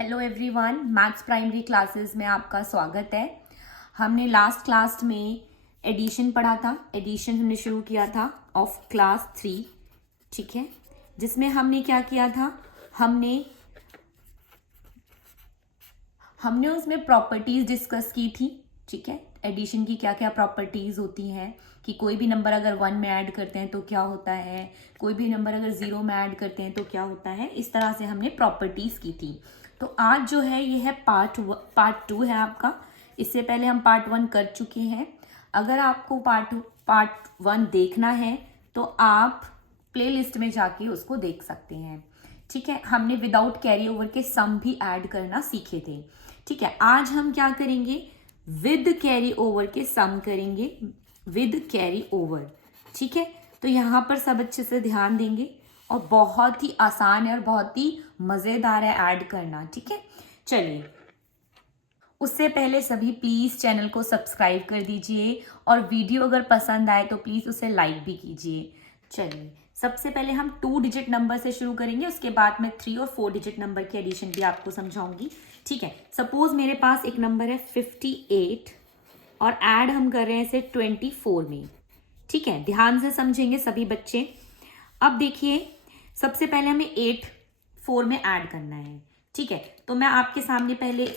Hello everyone, maths primary classes में आपका स्वागत है। हमने लास्ट क्लास में एडिशन पढ़ा था। एडिशन हमने शुरू किया था ऑफ क्लास 3, ठीक है, जिसमें हमने क्या किया था, हमने उसमें प्रॉपर्टीज डिस्कस की थी। ठीक है, एडिशन की क्या क्या प्रॉपर्टीज होती हैं कि कोई भी नंबर अगर 1 में ऐड करते हैं तो क्या होता है, कोई भी नंबर अगर 0 में ऐड करते हैं तो क्या होता है, इस तरह से हमने प्रॉपर्टीज की थी। तो आज जो है ये है पार्ट 2 है आपका। इससे पहले हम पार्ट 1 कर चुके हैं। अगर आपको पार्ट 1 देखना है तो आप प्लेलिस्ट में जाके उसको देख सकते हैं। ठीक है, हमने विदाउट कैरी ओवर के सम भी ऐड करना सीखे थे। ठीक है, आज हम क्या करेंगे, विद कैरी ओवर के सम करेंगे, विद कैरी ओवर। ठीक है, तो यहाँ पर सब अच्छे से ध्यान देंगे और बहुत ही आसान है और बहुत ही मजेदार है ऐड करना। ठीक है, चलिए उससे पहले सभी प्लीज चैनल को सब्सक्राइब कर दीजिए और वीडियो अगर पसंद आए तो प्लीज उसे लाइक भी कीजिए। चलिए सबसे पहले हम 2 डिजिट नंबर से शुरू करेंगे, उसके बाद मैं 3 और 4 डिजिट नंबर की एडिशन भी आपको समझाऊंगी। ठीक है, सपोज मेरे पास एक नंबर है 58 और ऐड हम कर रहे हैं इसे 24 में। ठीक है, ध्यान से समझेंगे सभी बच्चे। अब देखिए, सबसे पहले हमें 8 4 में ऐड करना है। ठीक है, तो मैं आपके सामने पहले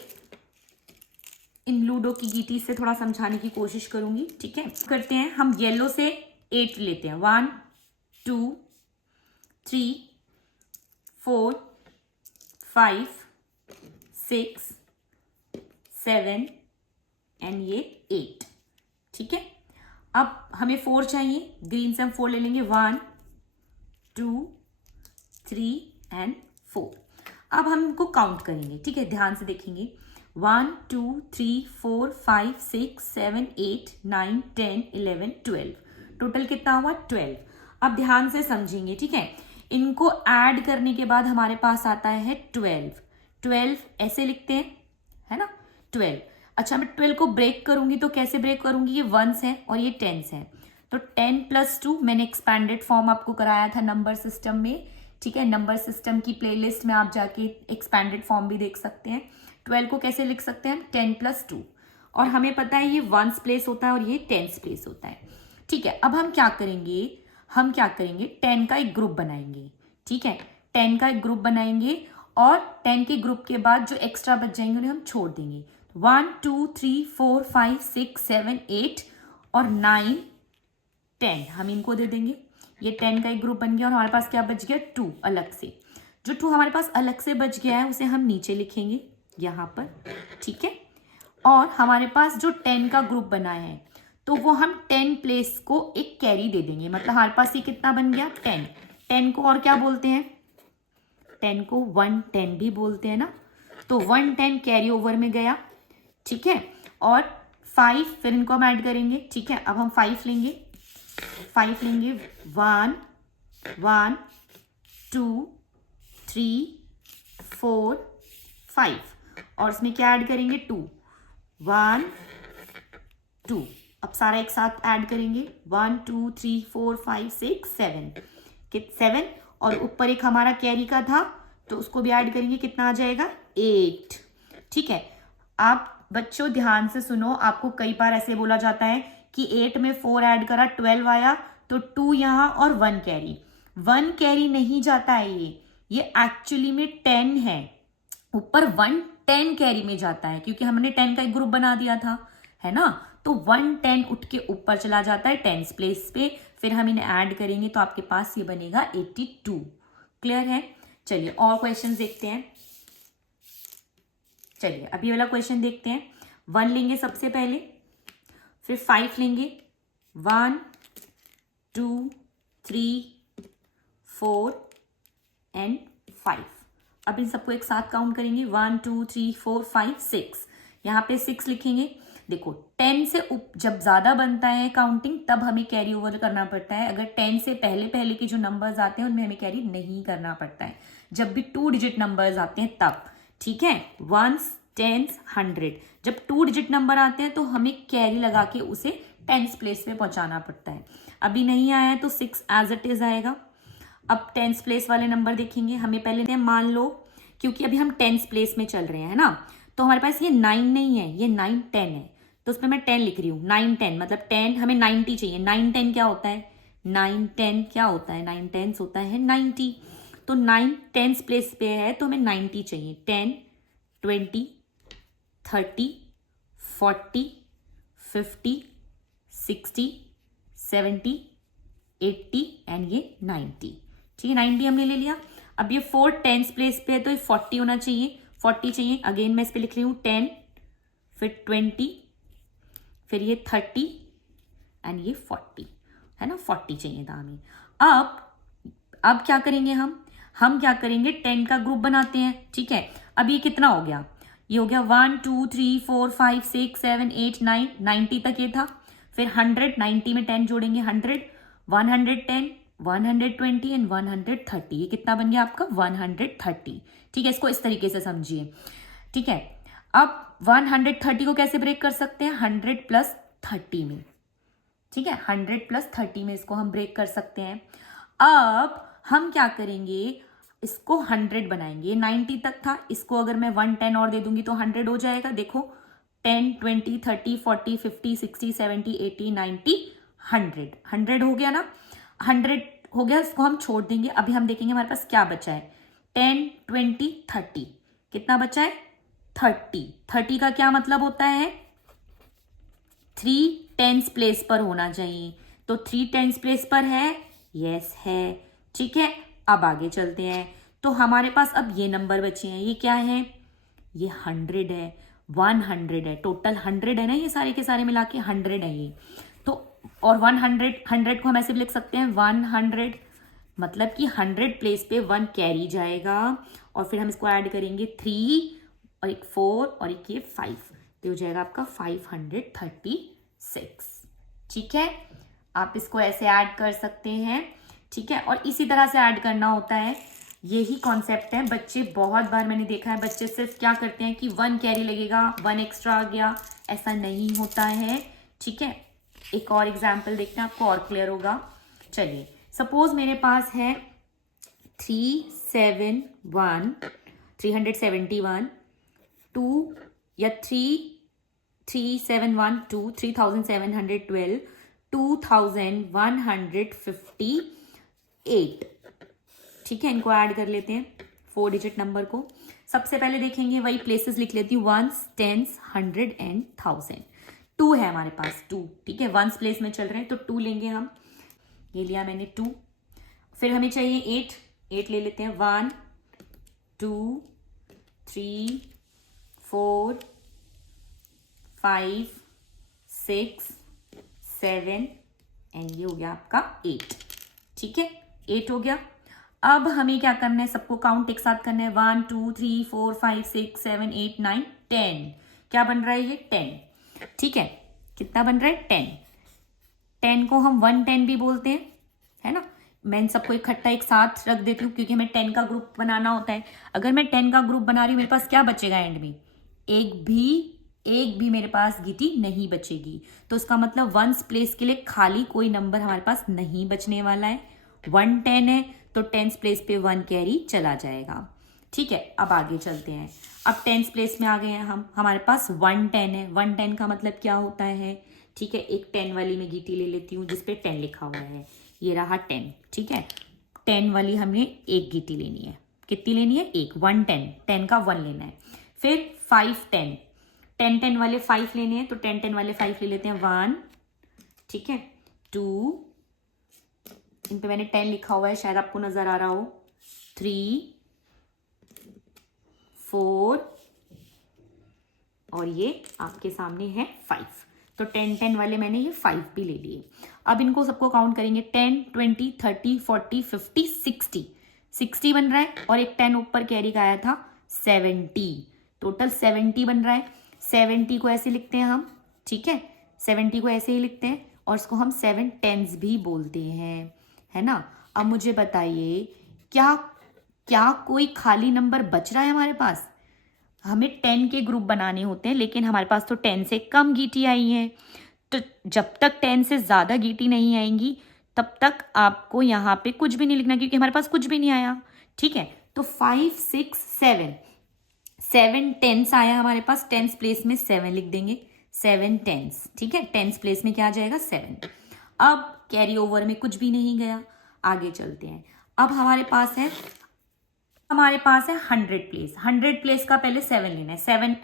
इन लूडो की गीटी से थोड़ा समझाने की कोशिश करूंगी। ठीक है, करते हैं, हम येलो से 8 लेते हैं। 1 2 3 4 5 6 7 एंड ये 8। ठीक है, अब हमें 4 चाहिए, ग्रीन से हम 4 ले लेंगे। 1 2 3 एंड 4। अब हम इनको काउंट करेंगे। ठीक है, ध्यान से देखेंगे। 1 2 3 4 5 6 7 8 9 10 11 12। टोटल कितना हुआ? 12। अब ध्यान से समझेंगे। ठीक है, इनको ऐड करने के बाद हमारे पास आता है 12। 12 ऐसे लिखते हैं, है ना, 12। अच्छा, मैं 12 को ब्रेक करूंगी तो कैसे ब्रेक करूंगी? ये वंस है और ये टेंस है, तो 10 + 2 मैंने एक्सपैंडेड फॉर्म आपको कराया था नंबर सिस्टम में। ठीक है, नंबर सिस्टम की प्लेलिस्ट में आप जाके एक्सपैंडेड फॉर्म भी देख सकते हैं। 12 को कैसे लिख सकते हैं? 10 + 2, और हमें पता है ये वंस प्लेस होता है और ये टेंस प्लेस होता है। ठीक है, अब हम क्या करेंगे, 10 का एक ग्रुप बनाएंगे। ठीक है, 10 का एक ग्रुप बनाएंगे और 10 के ग्रुप के बाद जो एक्स्ट्रा बच जाएंगे उन्हें हम छोड़ देंगे। 1 2 3 4 5 6 7 8 और 9 10 हम इनको दे देंगे। ये 10 का एक ग्रुप बन गया और हमारे पास क्या बच गया? 2 अलग से। जो 2 हमारे पास अलग से बच गया है उसे हम नीचे लिखेंगे यहाँ पर। ठीक है, और हमारे पास जो 10 का ग्रुप बना है तो वो हम 10 प्लेस को एक कैरी दे देंगे। मतलब हमारे पास ये कितना बन गया? 10। 10 को और क्या बोलते हैं? 10 को 110 भी बोलते हैं ना, तो 110 कैरी ओवर में गया। ठीक है, और 5 फिर इनको हम ऐड करेंगे। ठीक है, अब हम 5 लेंगे। 1 1 2 3 4 5 और इसमें क्या ऐड करेंगे? 2 1 2। अब सारा एक साथ ऐड करेंगे। 1 2 3 4 5 6 7 7, और ऊपर एक हमारा कैरी का था तो उसको भी ऐड करेंगे। कितना आ जाएगा? 8। ठीक है, आप बच्चों ध्यान से सुनो, आपको कई बार ऐसे बोला जाता है कि 8 में 4 ऐड करा 12 आया, तो 2 यहां और 1 कैरी। 1 कैरी नहीं जाता है, ये एक्चुअली में 10 है। ऊपर 110 कैरी में जाता है क्योंकि हमने 10 का एक ग्रुप बना दिया था, है ना, तो 110 उठ के ऊपर चला जाता है 10 प्लेस पे। फिर हम इन्हें ऐड करेंगे तो आपके पास ये बनेगा 82। क्लियर है? चलिए और क्वेश्चन देखते हैं। चलिए अभी वाला क्वेश्चन देखते हैं। 1 लेंगे सबसे पहले, फिर 5 लेंगे। 1 2 3 4 एंड 5। अब इन सबको एक साथ काउंट करेंगे। 1 2 3 4 5 6। यहाँ पे 6 लिखेंगे। देखो 10 से जब ज्यादा बनता है काउंटिंग तब हमें कैरी ओवर करना पड़ता है। अगर 10 से पहले पहले के जो नंबर्स आते हैं उनमें हमें कैरी नहीं करना पड़ता है, जब भी 2 डिजिट नंबर्स आते हैं तब। ठीक है, 1s 10s 100, जब 2 डिजिट नंबर आते हैं तो हमें कैरी लगा के उसे 10s प्लेस पे पहुंचाना पड़ता है। अभी नहीं आया है तो 6 एज इट इज आएगा। अब 10s प्लेस वाले नंबर देखेंगे। हमें पहले मान लो क्योंकि अभी हम टेंस प्लेस में चल रहे हैं, है ना। तो हमारे पास ये 9 नहीं है, ये 9 10 है, तो उसमें मैं 10 लिख रही हूँ। 9 10 मतलब 10, हमें 90 चाहिए। 9 10 क्या होता है, 9 10 क्या होता है, 9 10 होता है 90। तो 9 टेंस प्लेस पे है तो हमें 90 चाहिए। 10 20 30 40 50 60 70 80 एंड ये 90। ठीक है, 90 हमने ले लिया। अब ये 4 टेंस प्लेस पे है तो ये 40 होना चाहिए, 40 चाहिए। अगेन मैं इस पे लिख रही हूँ 10, फिर 20, फिर ये 30 एंड ये 40, है ना। 40 चाहिए था हमें। अब क्या करेंगे हम क्या करेंगे, 10 का ग्रुप बनाते हैं। ठीक है, अब ये कितना हो गया, ये हो गया 1 2 3 4 5 6 7 8 9, 90 तक ये था। फिर 100, 90 में 10 जोड़ेंगे, 100, 110, 120 एंड 130। ये कितना बन गया आपका, 130। ठीक है, इसको इस तरीके से समझिए। ठीक है, अब 130 को कैसे ब्रेक कर सकते हैं, 100 प्लस 30 में। ठीक है, 100 प्लस 30 में इसको हम ब्रेक कर सकते हैं। अब हम क्या करेंगे, इसको 100 बनाएंगे। ये 90 तक था, इसको अगर मैं 110 और दे दूंगी तो 100 हो जाएगा। देखो 10 20 30 40 50 60 70 80 90 100, 100 हो गया ना। 100 हो गया, इसको हम छोड़ देंगे। अभी हम देखेंगे हमारे पास क्या बचा है, 10 20 30, कितना बचा है, 30। 30 का क्या मतलब होता है, 3 टेंस प्लेस पर होना चाहिए। तो 3 टेंस प्लेस पर है, यस है। ठीक है, अब आगे चलते हैं। तो हमारे पास अब ये नंबर बचे हैं, ये क्या है, ये 100 है, 100 है, टोटल 100 है ना, ये सारे के सारे मिला के 100 है ये। तो और 100 को हम ऐसे भी लिख सकते हैं 100, मतलब कि 100 प्लेस पे 1 कैरी जाएगा, और फिर हम इसको ऐड करेंगे 3 और एक 4 और एक ये 5, तो हो जाएगा आपका 536। ठीक है, आप इसको ऐसे ऐड कर सकते हैं। ठीक है, और इसी तरह से ऐड करना होता है, यही कॉन्सेप्ट है। बच्चे बहुत बार मैंने देखा है, बच्चे सिर्फ क्या करते हैं कि 1 कैरी लगेगा, 1 एक्स्ट्रा आ गया, ऐसा नहीं होता है। ठीक है, एक और एग्जाम्पल देखते हैं, आपको और क्लियर होगा। चलिए, सपोज मेरे पास है 371 2 या 3712 3712 2158। ठीक है, इनको ऐड कर लेते हैं 4 डिजिट नंबर को। सबसे पहले देखेंगे, वही प्लेसेस लिख लेती हूँ, वंस, टेंस, 100 एंड 1000। 2 है हमारे पास, 2। ठीक है, वंस प्लेस में चल रहे हैं तो 2 लेंगे हम। ये लिया मैंने 2। फिर हमें चाहिए 8, 8 ले लेते हैं। 1 2 3 4 5 6 7 एंड ये हो गया आपका 8। ठीक है, 8 हो गया। अब हमें क्या करना है, सबको काउंट एक साथ करना है। 1 2 3 4 5 6 7 8 9 10। क्या बन रहा है, ये 10। ठीक है, कितना बन रहा है, 10। 10 को हम 110 भी बोलते हैं, है ना। मैं इन सबको इकट्ठा एक साथ रख देती हूँ क्योंकि हमें 10 का ग्रुप बनाना होता है। अगर मैं 10 का ग्रुप बना रही हूँ, मेरे पास क्या बचेगा एंड में, एक भी मेरे पास गीटी नहीं बचेगी। तो इसका मतलब वंस प्लेस के लिए खाली कोई नंबर हमारे पास नहीं बचने वाला है। 110 है तो टेंस प्लेस पे 1 कैरी चला जाएगा। ठीक है, अब आगे चलते हैं। अब टेंस प्लेस में आ गए हैं हम, हमारे पास 110 है। 110 का मतलब क्या होता है, ठीक है, एक 10 वाली मैं गीटी ले लेती हूँ जिसपे 10 लिखा हुआ है, ये रहा 10। ठीक है, 10 वाली हमें एक गीटी लेनी है। कितनी लेनी है, एक। 110, 10 का 1 लेना है। फिर 5 10, 10 10 वाले 5 लेने हैं तो 10 10 वाले 5 ले लेते हैं। 1, ठीक है, 2, इन पे मैंने 10 लिखा हुआ है, शायद आपको नजर आ रहा हो। 3 4 और ये आपके सामने है 5। तो 10 10 वाले मैंने ये 5 भी ले लिए। अब इनको सबको काउंट करेंगे, 10 20 30 40 50 60। 60 बन रहा है और एक 10 ऊपर कैरी का आया था 70। टोटल 70 बन रहा है। 70 को ऐसे लिखते हैं हम, ठीक है, 70 को ऐसे ही लिखते हैं और इसको हम 7 टेंस भी बोलते हैं, है ना। अब मुझे बताइए, क्या कोई खाली नंबर बच रहा है हमारे पास। हमें 10 के ग्रुप बनाने होते हैं लेकिन हमारे पास तो 10 से कम गीटी आई है। तो जब तक 10 से ज़्यादा गीटी नहीं आएंगी तब तक आपको यहाँ पे कुछ भी नहीं लिखना क्योंकि हमारे पास कुछ भी नहीं आया। ठीक है, तो 5 6 7 7 टेंस आया हमारे पास, टेंस प्लेस में 7 लिख देंगे, 7 टेंस, ठीक है। टेंस प्लेस में क्या आ जाएगा 7। अब कैरी ओवर में कुछ भी नहीं गया, आगे चलते हैं। अब हमारे पास है 100 प्लेस। 100 प्लेस का पहले 7 लेना है, 7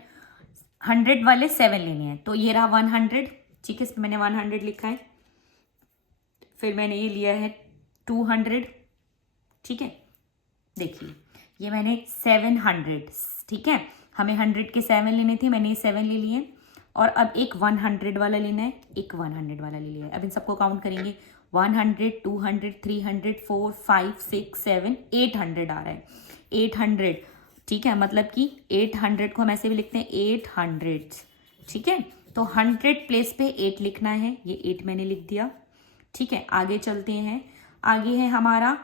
100 वाले 7 लेने हैं, तो ये रहा 100, ठीक है, इसमें मैंने 100 लिखा है। फिर मैंने ये लिया है 200, ठीक है, देखिए ये मैंने 700, ठीक है, हमें 100 के 7 लेने थे, मैंने ये 7 ले लिए। और अब एक 100 वाला लेना है, एक 100 वाला ले लिया है। अब इन सबको काउंट करेंगे, 100 200 300 4 5 6 7 800 आ रहा है, 800, ठीक है, मतलब कि 800 को हम ऐसे भी लिखते हैं 800, ठीक है। तो 100 प्लेस पे 8 लिखना है, ये 8 मैंने लिख दिया, ठीक है। आगे चलते हैं, आगे है हमारा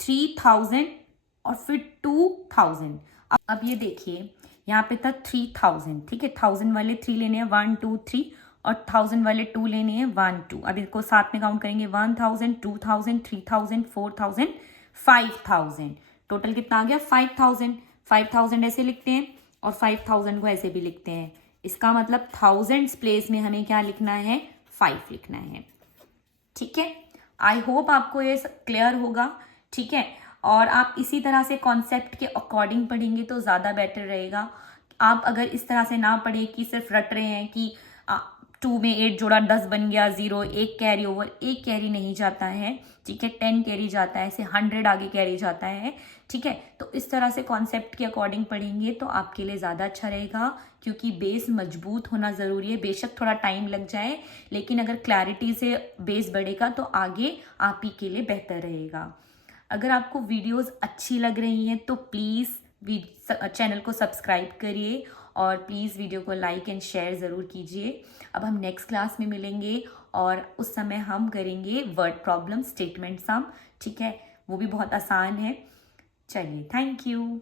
3000 और फिर 2000। अब ये देखिए यहाँ पे था 3000, ठीक है, 1000 वाले 3 लेने हैं, 1 2 3, और 1000 वाले 2 लेने हैं, 1 2। अब इनको साथ में काउंट करेंगे, 1000 2000 3000 4000 5000, टोटल कितना आ गया 5000। 5000 ऐसे लिखते हैं और 5000 को ऐसे भी लिखते हैं। इसका मतलब थाउजेंड्स प्लेस में हमें क्या लिखना है, 5 लिखना है, ठीक है। आई होप आपको ये क्लियर होगा, ठीक है। और आप इसी तरह से कॉन्सेप्ट के अकॉर्डिंग पढ़ेंगे तो ज़्यादा बेटर रहेगा। आप अगर इस तरह से ना पढ़े कि सिर्फ रट रहे हैं कि 2 में 8 जोड़ा 10 बन गया, 0 एक कैरी ओवर, एक कैरी नहीं जाता है, ठीक है, 10 कैरी जाता है, ऐसे 100 आगे कैरी जाता है, ठीक है। तो इस तरह से कॉन्सेप्ट के अकॉर्डिंग पढ़ेंगे तो आपके लिए ज़्यादा अच्छा रहेगा, क्योंकि बेस मजबूत होना ज़रूरी है। बेशक थोड़ा टाइम लग जाए, लेकिन अगर क्लैरिटी से बेस बढ़ेगा तो आगे आप ही के लिए बेहतर रहेगा। अगर आपको वीडियोस अच्छी लग रही हैं तो प्लीज़ चैनल को सब्सक्राइब करिए और प्लीज़ वीडियो को लाइक एंड शेयर ज़रूर कीजिए। अब हम नेक्स्ट क्लास में मिलेंगे और उस समय हम करेंगे वर्ड प्रॉब्लम, स्टेटमेंट सम, ठीक है, वो भी बहुत आसान है। चलिए, थैंक यू।